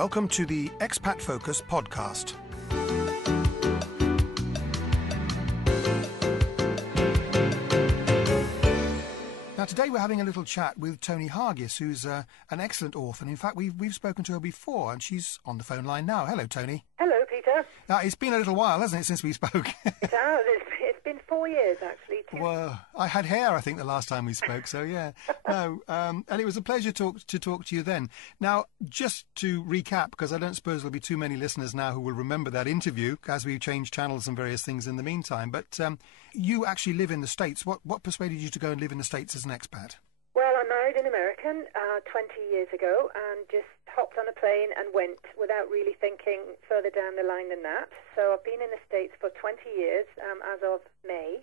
Welcome to the Expat Focus podcast. Now, today we're having a little chat with Toni Hargis, who's an excellent author. And in fact, we've spoken to her before, and she's on the phone line now. Hello, Toni. Hello, Peter. Now, it's been a little while, hasn't it, since we spoke? It has. It's been 4 years, actually. Well, I had hair, I think, the last time we spoke, so yeah. No, and it was a pleasure to talk to you then. Now, just to recap, because I don't suppose there'll be too many listeners now who will remember that interview, as we changed channels and various things in the meantime, but you actually live in the States. What persuaded you to go and live in the States as an expat? Well, I married an American 20 years ago and just hopped on a plane and went without really thinking further down the line than that. So I've been in the States for 20 years as of May.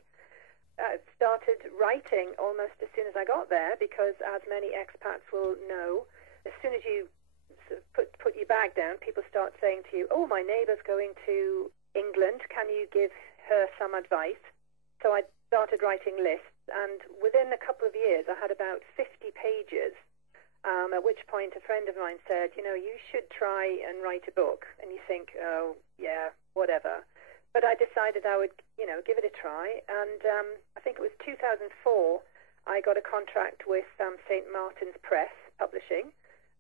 I started writing almost as soon as I got there because, as many expats will know, as soon as you sort of put your bag down, people start saying to you, oh, my neighbour's going to England, can you give her some advice? So I started writing lists, and within a couple of years I had about 50 pages, at which point a friend of mine said, you should try and write a book. And you think, oh, yeah, whatever. But I decided I would, give it a try. And I think it was 2004, I got a contract with St. Martin's Press Publishing.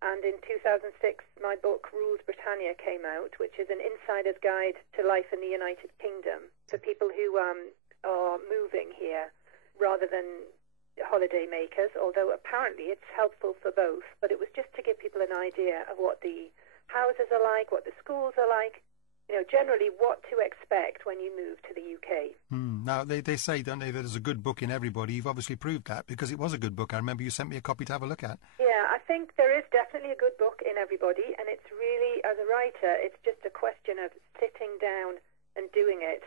And in 2006, my book, Rules Britannia, came out, which is an insider's guide to life in the United Kingdom for people who are moving here rather than holiday makers, although apparently it's helpful for both. But it was just to give people an idea of what the houses are like, what the schools are like, generally what to expect when you move to the UK. Now, they say, don't they, that there's a good book in everybody. You've obviously proved that because it was a good book. I remember you sent me a copy to have a look at. Yeah, I think there is definitely a good book in everybody, and it's really, as a writer, it's just a question of sitting down and doing it,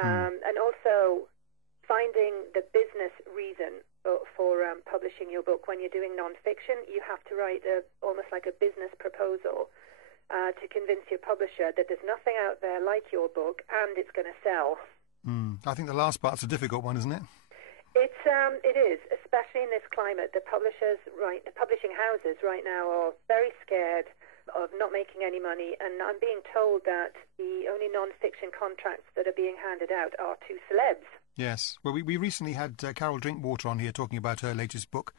and also finding the business reason for publishing your book. When you're doing non-fiction, you have to write almost like a business proposal to convince your publisher that there's nothing out there like your book and it's going to sell. I think the last part's a difficult one, isn't it? It is, especially in this climate. The publishing houses right now are very scared of not making any money, and I'm being told that the only non-fiction contracts that are being handed out are to celebs. Yes. Well, we recently had Carol Drinkwater on here talking about her latest book,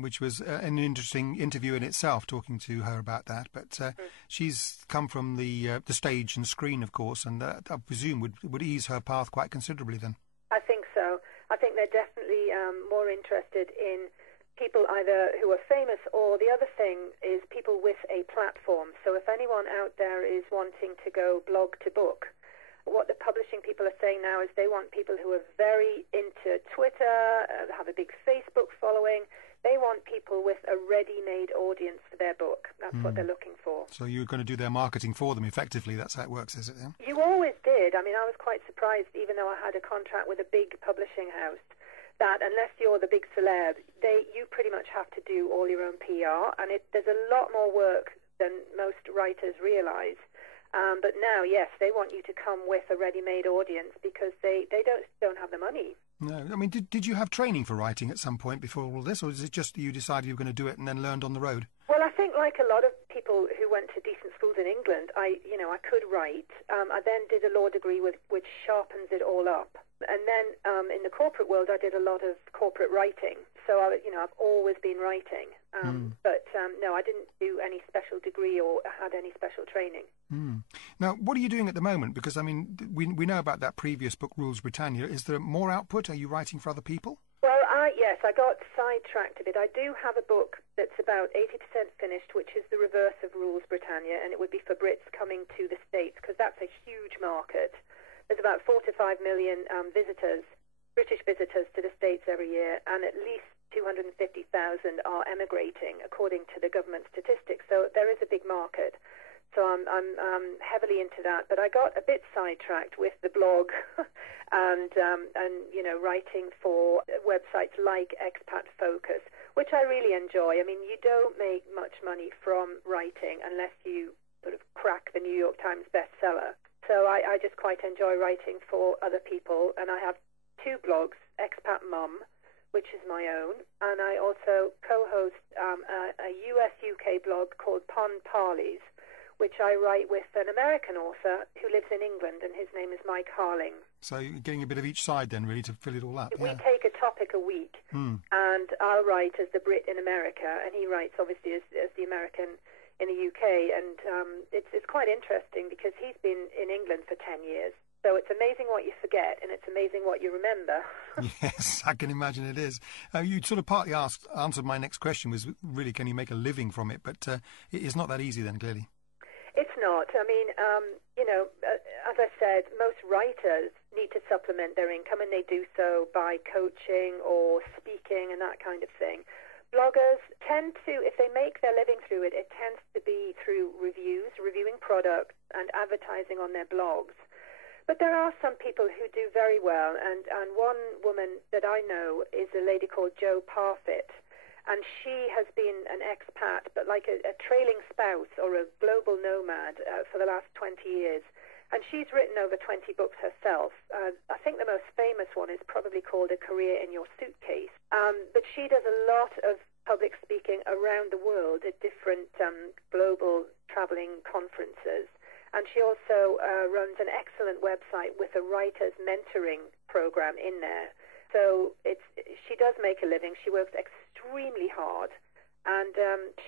which was an interesting interview in itself, talking to her about that. But she's come from the stage and screen, of course, and I presume would ease her path quite considerably then. I think so. I think they're definitely more interested in people either who are famous, or the other thing is people with a platform. So if anyone out there is wanting to go blog to book, what the publishing people are saying now is they want people who are very into Twitter, have a big Facebook following. They want people with a ready-made audience for their book. That's what they're looking for. So you're going to do their marketing for them effectively. That's how it works, is it? Yeah? You always did. I mean, I was quite surprised, even though I had a contract with a big publishing house, that unless you're the big celeb, you pretty much have to do all your own PR, and there's a lot more work than most writers realise. But now, yes, they want you to come with a ready-made audience because they don't have the money. No, I mean, did you have training for writing at some point before all this, or is it just that you decided you were going to do it and then learned on the road? Well, I think like a lot of people who went to decent schools in England, I could write. I then did a law degree which sharpens it all up. And then in the corporate world, I did a lot of corporate writing. So, I've always been writing. But no, I didn't do any special degree or had any special training. Now, what are you doing at the moment? Because, I mean, we know about that previous book, Rules Britannia. Is there more output? Are you writing for other people? Well, yes, I got sidetracked a bit. I do have a book that's about 80% finished, which is the reverse of Rules Britannia, and it would be for Brits coming to the States, because that's a huge market. There's about 4 to 5 million British visitors to the States every year, and at least 250,000 are emigrating, according to the government statistics. So there is a big market. So I'm heavily into that. But I got a bit sidetracked with the blog and writing for websites like Expat Focus, which I really enjoy. I mean, you don't make much money from writing unless you sort of crack the New York Times bestseller. So I just quite enjoy writing for other people, and I have 2 blogs, Expat Mum, which is my own, and I also co-host a US-UK blog called Pond Parleys, which I write with an American author who lives in England, and his name is Mike Harling. So you're getting a bit of each side then, really, to fill it all up. We take a topic a week, and I'll write as the Brit in America, and he writes, obviously, as the American in the UK, and it's quite interesting because he's been in England for 10 years. So it's amazing what you forget, and it's amazing what you remember. Yes, I can imagine it is. You sort of partly answered my next question, was really, can you make a living from it? But it's not that easy then, clearly. It's not. I mean, as I said, most writers need to supplement their income, and they do so by coaching or speaking and that kind of thing. Bloggers tend to, if they make their living through it, it tends to be through reviews, reviewing products, and advertising on their blogs. But there are some people who do very well, and one woman that I know is a lady called Jo Parfit, and she has been an expat, but like a trailing spouse or a global nomad for the last 20 years. And she's written over 20 books herself. I think the most famous one is probably called A Career in Your Suitcase. But she does a lot of public speaking around the world at different global traveling conferences. And she also runs an excellent website with a writer's mentoring program in there. So she does make a living. She works extremely hard, and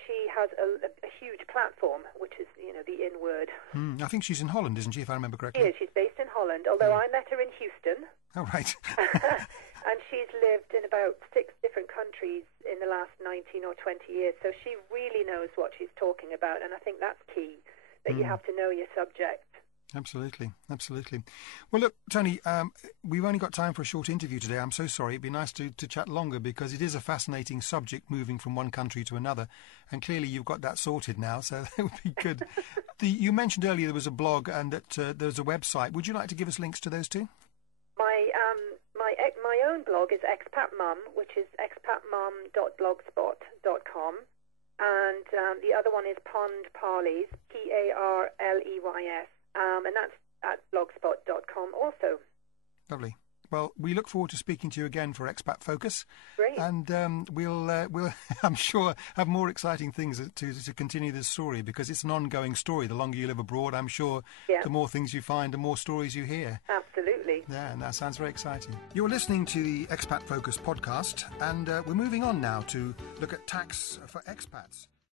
she has a huge platform, which is, the in word. I think she's in Holland, isn't she, if I remember correctly? She is. She's based in Holland, although I met her in Houston. Oh, right. And she's lived in about 6 different countries in the last 19 or 20 years. So she really knows what she's talking about, and I think that's key. That you have to know your subject. Absolutely, absolutely. Well, look, Toni, we've only got time for a short interview today. I'm so sorry. It'd be nice to chat longer because it is a fascinating subject, moving from one country to another. And clearly you've got that sorted now, so that would be good. You mentioned earlier there was a blog and that there's a website. Would you like to give us links to those two? My own blog is Expat Mum, which is expatmum.blogspot.com. And the other one is Pond Parleys, Parleys, and that's at blogspot.com also. Lovely. Well, we look forward to speaking to you again for Expat Focus. Great. And we'll, I'm sure, have more exciting things to continue this story because it's an ongoing story. The longer you live abroad, I'm sure the more things you find, the more stories you hear. Absolutely. Yeah, and that sounds very exciting. You're listening to the Expat Focus podcast, and we're moving on now to look at tax for expats.